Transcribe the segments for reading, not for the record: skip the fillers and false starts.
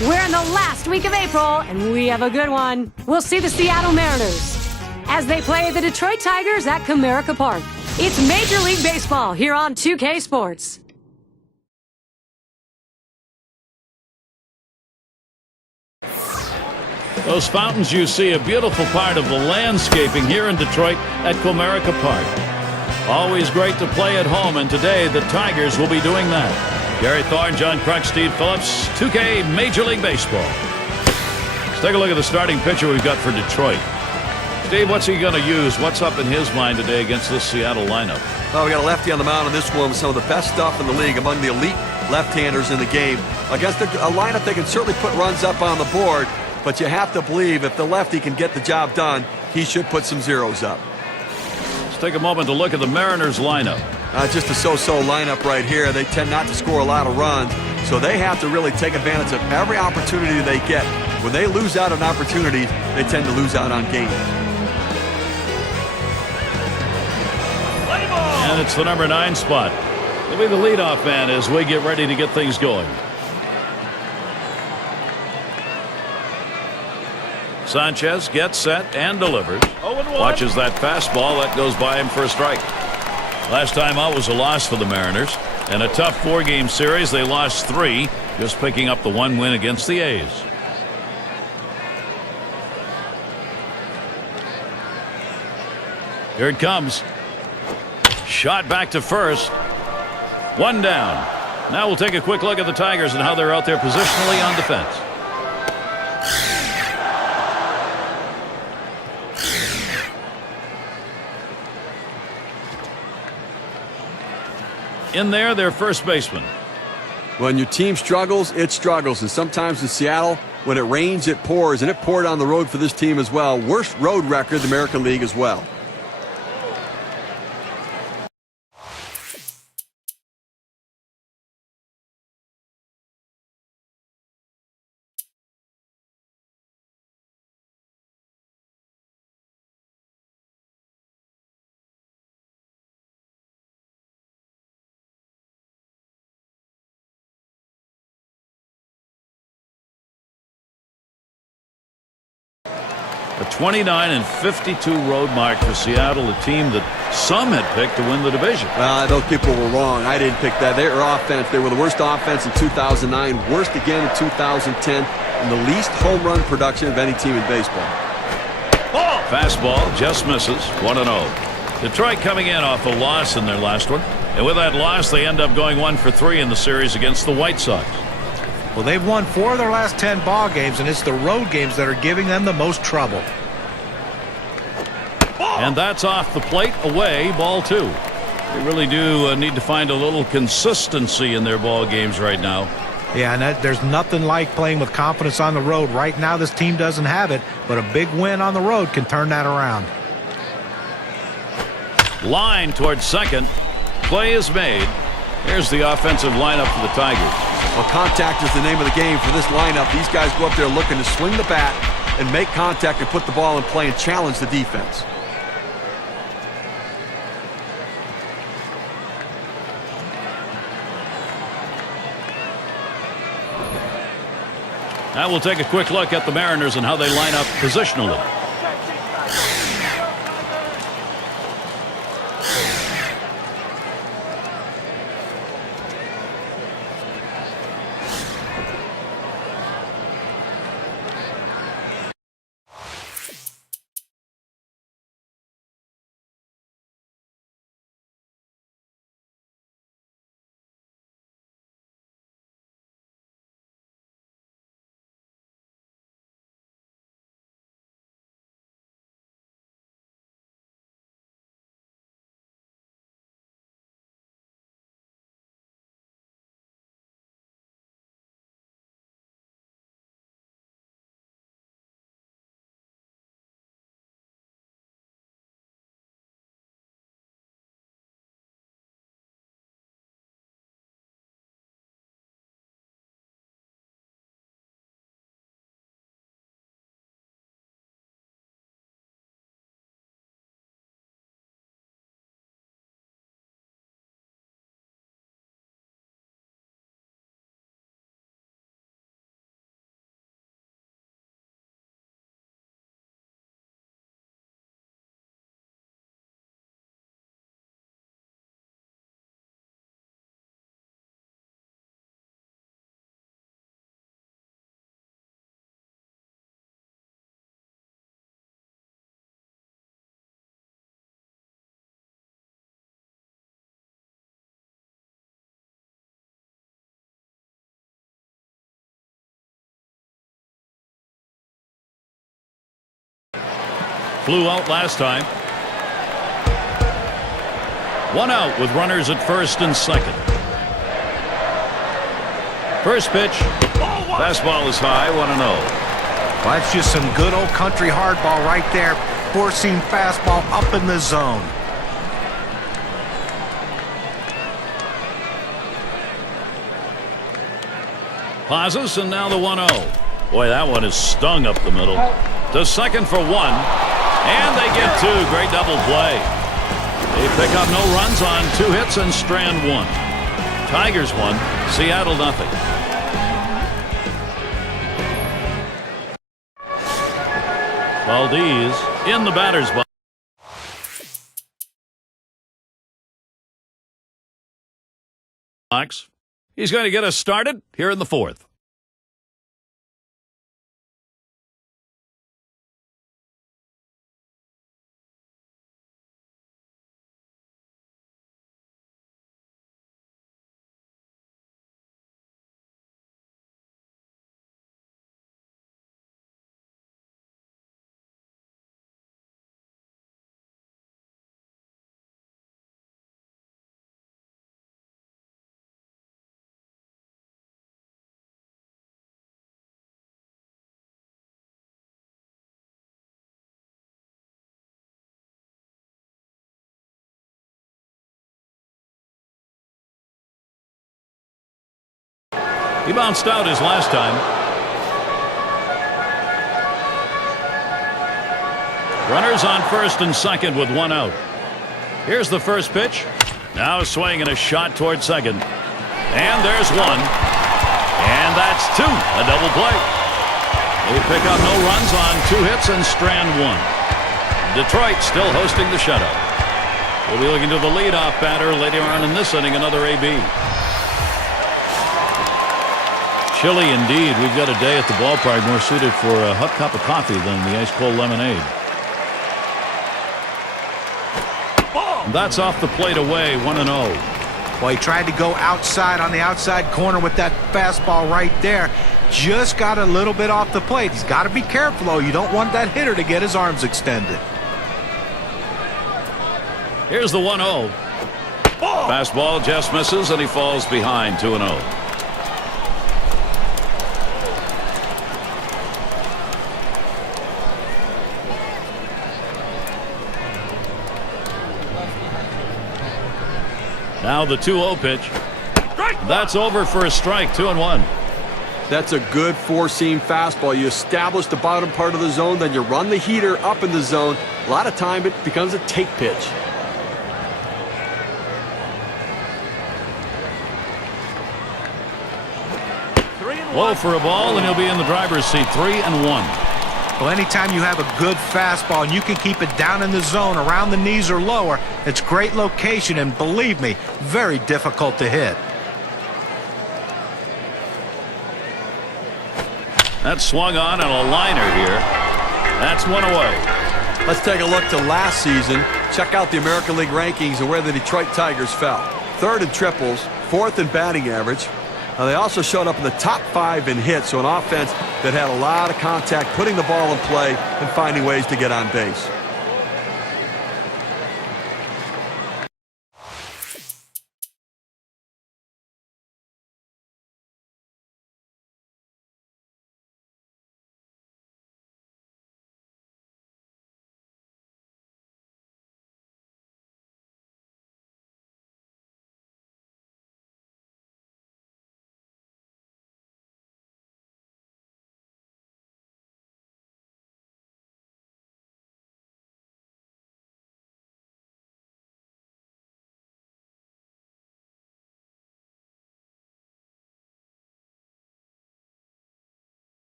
We're in the last week of April, and we have a good one. We'll see the Seattle Mariners as they play the Detroit Tigers at Comerica Park. It's Major League Baseball here on 2K Sports. Those fountains you see, a beautiful part of the landscaping here in Detroit at Comerica Park. Always great to play at home, and today the Tigers will be doing that. Gary Thorne, John Kruk, Steve Phillips, 2K Major League Baseball. Let's take a look at the starting pitcher we've got for Detroit. Steve, what's he going to use? What's up in his mind today against this Seattle lineup? Well, we got a lefty on the mound in this one with some of the best stuff in the league, among the elite left-handers in the game. Against a lineup that can certainly put runs up on the board, but you have to believe if the lefty can get the job done, he should put some zeros up. Let's take a moment to look at the Mariners lineup. Just a so-so lineup right here. They tend not to score a lot of runs, so they have to really take advantage of every opportunity they get. When they lose out on opportunities, they tend to lose out on games. And it's the number 9 spot. He'll be the leadoff man as we get ready to get things going. Sanchez gets set and delivers. Watches that fastball. That goes by him for a strike. Last time out was a loss for the Mariners. In a tough 4-game series, they lost 3, just picking up the 1 win against the A's. Here it comes. Shot back to first. 1 down. Now we'll take a quick look at the Tigers and how they're out there positionally on defense. In there, their first baseman. When your team struggles, it struggles. And sometimes in Seattle, when it rains, it pours. And it poured on the road for this team as well. Worst road record in the American League as well. A 29-52 road mark for Seattle, a team that some had picked to win the division. Those people were wrong. I didn't pick that. They were offense. They were the worst offense in 2009, worst again in 2010, and the least home run production of any team in baseball. Fastball just misses. 1-0. Detroit coming in off a loss in their last one, and with that loss, they end up going 1 for 3 in the series against the White Sox. Well, they've won 4 of their last 10 ball games, and it's the road games that are giving them the most trouble. And that's off the plate, away, ball 2. They really do need to find a little consistency in their ball games right now. Yeah, and there's nothing like playing with confidence on the road. Right now, this team doesn't have it, but a big win on the road can turn that around. Line towards second. Play is made. Here's the offensive lineup for the Tigers. Well, contact is the name of the game for this lineup. These guys go up there looking to swing the bat and make contact and put the ball in play and challenge the defense. Now we'll take a quick look at the Mariners and how they line up positionally. Flew out last time. 1 out with runners at first and second. First pitch. Fastball is high, 1-0. Well, that's just some good old country hardball right there. Four-seam fastball up in the zone. Pauses, and now the 1-0. Boy, that one is stung up the middle. To second for 1. And they get 2. Great double play. They pick up no runs on 2 hits and strand 1. Tigers 1, Seattle nothing. Valdez in the batter's box. He's going to get us started here in the 4th. He bounced out his last time. Runners on first and second with 1 out. Here's the first pitch. Now swinging a shot toward second. And there's 1. And that's 2. A double play. They pick up no runs on 2 hits and strand 1. Detroit still hosting the shutout. We'll be looking to the leadoff batter later on in this inning, another AB. Chilly indeed. We've got a day at the ballpark more suited for a hot cup of coffee than the ice-cold lemonade. That's off the plate away, 1-0. Well, he tried to go outside on the outside corner with that fastball right there. Just got a little bit off the plate. He's got to be careful, though. You don't want that hitter to get his arms extended. Here's the 1-0. Fastball just misses, and he falls behind, 2-0. Now the 2-0 pitch. That's over for a strike, 2-1. That's a good four-seam fastball. You establish the bottom part of the zone, then you run the heater up in the zone. A lot of time it becomes a take pitch. Low for a ball, and he'll be in the driver's seat, 3-1. Well, anytime you have a good fastball and you can keep it down in the zone around the knees or lower, it's great location and, believe me, very difficult to hit. That's swung on and a liner here. That's 1 away. Let's take a look to last season. Check out the American League rankings and where the Detroit Tigers fell. 3rd in triples, 4th in batting average. Now, they also showed up in the top 5 in hits, so an offense that had a lot of contact, putting the ball in play and finding ways to get on base.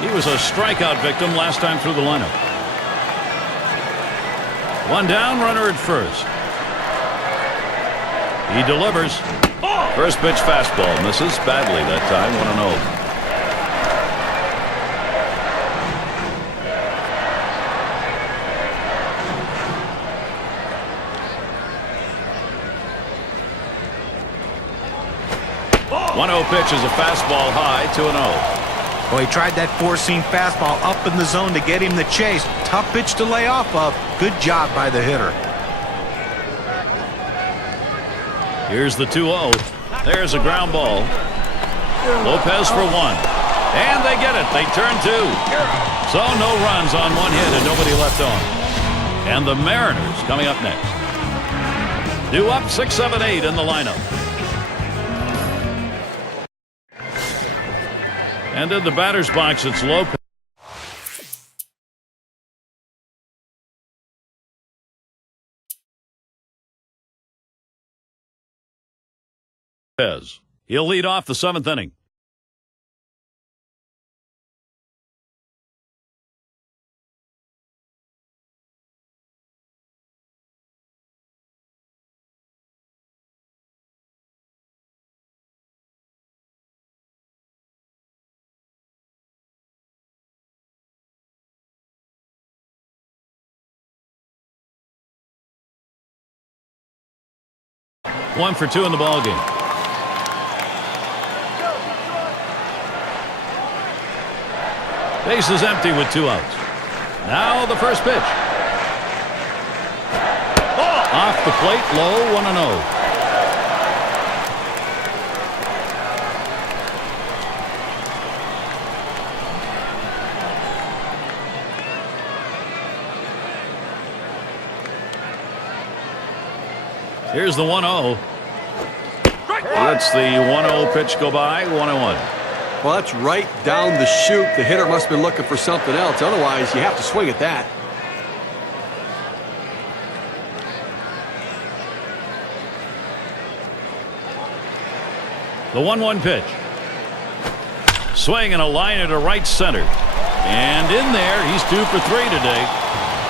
He was a strikeout victim last time through the lineup. 1 down, runner at first. He delivers. First pitch fastball misses badly that time, 1-0. 1-0 pitch is a fastball high, 2-0. Well, he tried that four-seam fastball up in the zone to get him the chase. Tough pitch to lay off of. Good job by the hitter. Here's the 2-0. There's a ground ball. Lopez for one. And they get it. They turn two. So no runs on one hit and nobody left on. And the Mariners coming up next. Due up 6-7-8 in the lineup. And in the batter's box, it's Lopez. He'll lead off the 7th inning. One for two in the ball game. Base is empty with 2 outs. Now the first pitch. Off the plate, low, 1-0. Here's the 1-0. Let's the 1-0 pitch go by, 1-1. Well, that's right down the chute. The hitter must have been looking for something else. Otherwise, you have to swing at that. The 1-1 pitch. Swing and a liner to right center. And in there, he's 2 for 3 today.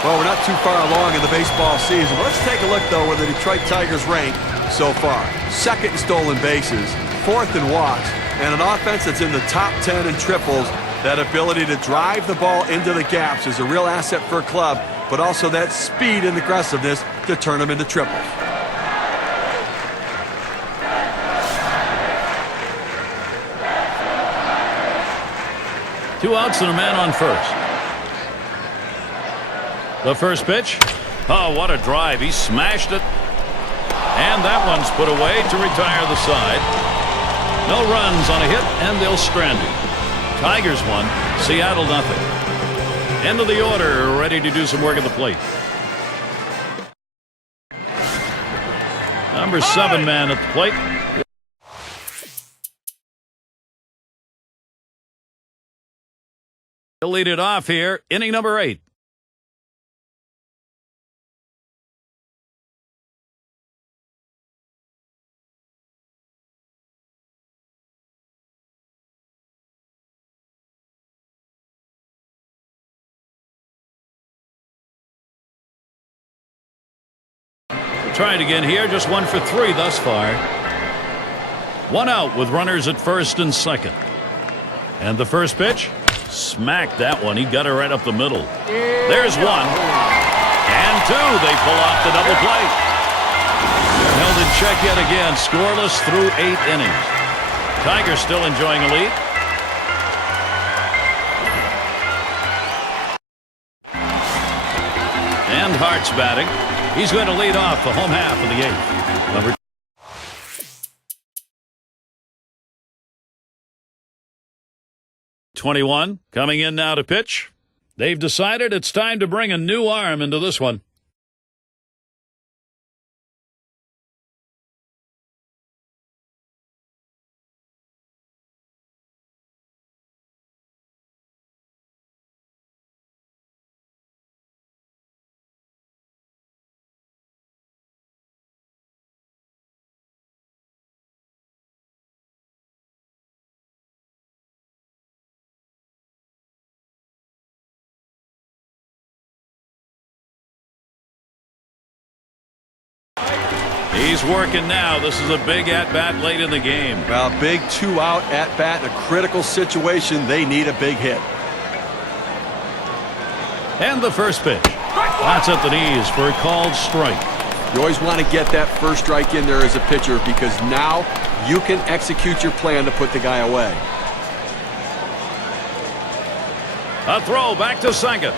Well, we're not too far along in the baseball season. But let's take a look, though, where the Detroit Tigers rank so far. 2nd in stolen bases, 4th in walks, and an offense that's in the top 10 in triples. That ability to drive the ball into the gaps is a real asset for a club, but also that speed and aggressiveness to turn them into triples. Two outs and a man on first. The first pitch. Oh, what a drive. He smashed it. And that one's put away to retire the side. No runs on a hit, and they'll strand him. Tigers 1, Seattle nothing. End of the order, ready to do some work at the plate. Number 7 man at the plate. He'll lead it off here, inning number 8. Try it again here, just 1 for 3 thus far. 1 out with runners at first and second. And the first pitch, smacked that one. He got it right up the middle. There's 1. And 2. They pull off the double play. They're held in check yet again, scoreless through 8 innings. Tigers still enjoying a lead. And Hart's batting. He's going to lead off the home half of the 8th. Number 21 coming in now to pitch. They've decided it's time to bring a new arm into this one. He's working now. This is a big at-bat late in the game. Well, big 2-out at-bat in a critical situation. They need a big hit. And the first pitch. That's at the knees for a called strike. You always want to get that first strike in there as a pitcher because now you can execute your plan to put the guy away. A throw back to second.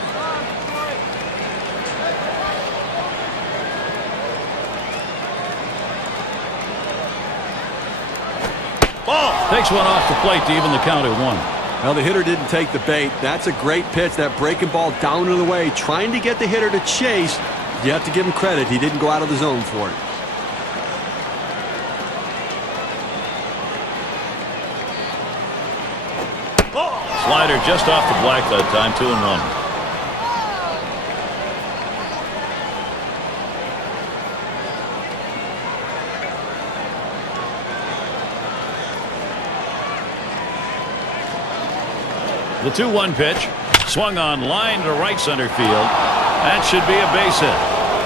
Ball takes one off the plate to even the count at 1. Well, the hitter didn't take the bait. That's a great pitch. That breaking ball down and away, trying to get the hitter to chase. You have to give him credit. He didn't go out of the zone for it. Slider just off the black that time, 2-1. The 2-1 pitch swung on line to right center field. That should be a base hit.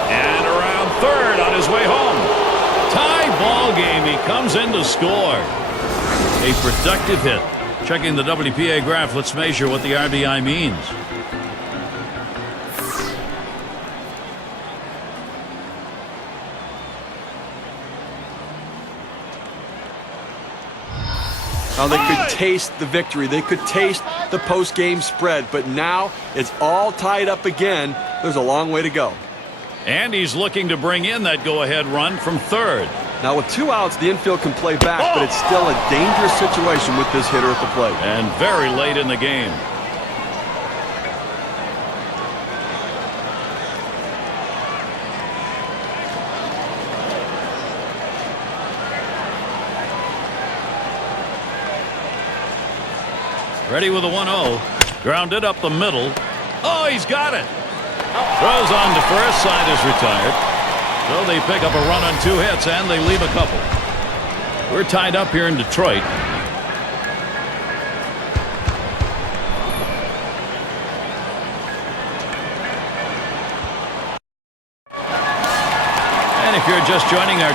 And around third on his way home. Tie ball game. He comes in to score. A productive hit. Checking the WPA graph, let's measure what the RBI means. Now they could taste the victory. They could taste the post-game spread. But now it's all tied up again. There's a long way to go. And he's looking to bring in that go-ahead run from third. Now with 2 outs, the infield can play back, but it's still a dangerous situation with this hitter at the plate. And very late in the game. Ready with a 1-0. Grounded up the middle. Oh, he's got it. Throws on to first. Side is retired. So they pick up a run on 2 hits, and they leave a couple. We're tied up here in Detroit. And if you're just joining our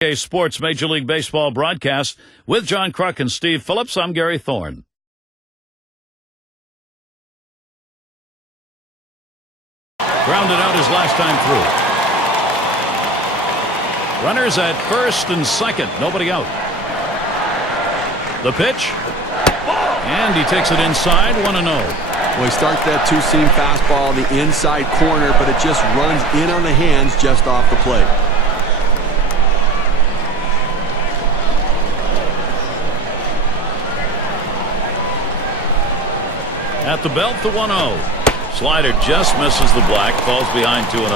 2K Sports Major League Baseball broadcast with John Kruk and Steve Phillips, I'm Gary Thorne. Grounded out his last time through. Runners at first and second. Nobody out. The pitch. And he takes it inside. 1-0. Well, he starts that two-seam fastball in the inside corner, but it just runs in on the hands just off the plate. At the belt, the 1-0. Slider just misses the black, falls behind 2-0.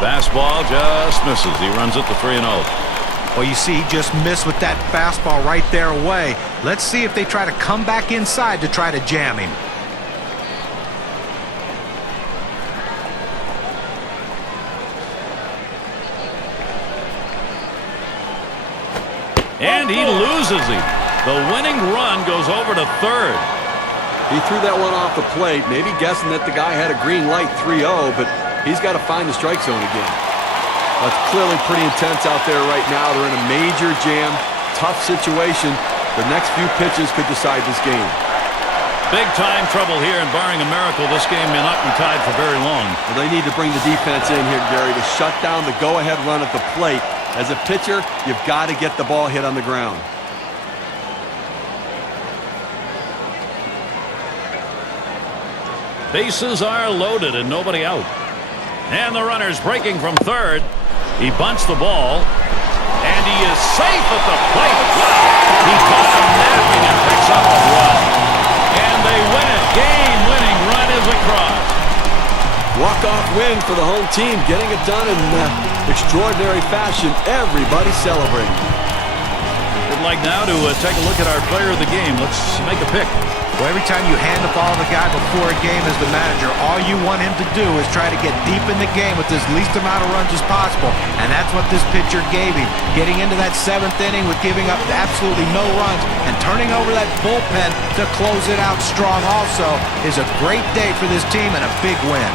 Fastball just misses. He runs it to 3-0. Well, you see, he just missed with that fastball right there away. Let's see if they try to come back inside to try to jam him. And he loses him. The winning run goes over to third. He threw that one off the plate, maybe guessing that the guy had a green light 3-0, but he's got to find the strike zone again. That's clearly pretty intense out there right now. They're in a major jam, tough situation. The next few pitches could decide this game. Big time trouble here, and barring a miracle, this game may not be tied for very long. Well, they need to bring the defense in here, Gary, to shut down the go-ahead run at the plate. As a pitcher, you've got to get the ball hit on the ground. Bases are loaded and nobody out. And the runner's breaking from third. He bunts the ball. And he is safe at the plate. Wow! He caught him napping and picks up a run. And they win it. Game-winning run is across. Walk-off win for the home team, getting it done in extraordinary fashion. Everybody celebrating. We'd like now to take a look at our player of the game. Let's make a pick. Well, every time you hand the ball to the guy before a game as the manager, all you want him to do is try to get deep in the game with as least amount of runs as possible. And that's what this pitcher gave him. Getting into that 7th inning with giving up absolutely no runs and turning over that bullpen to close it out strong also is a great day for this team and a big win.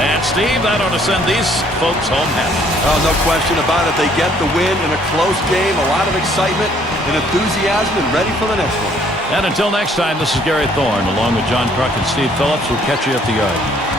And Steve, that ought to send these folks home happy. Oh, no question about it. They get the win in a close game, a lot of excitement and enthusiasm, and ready for the next one. And until next time, this is Gary Thorne, along with John Kruk and Steve Phillips. We'll catch you at the yard.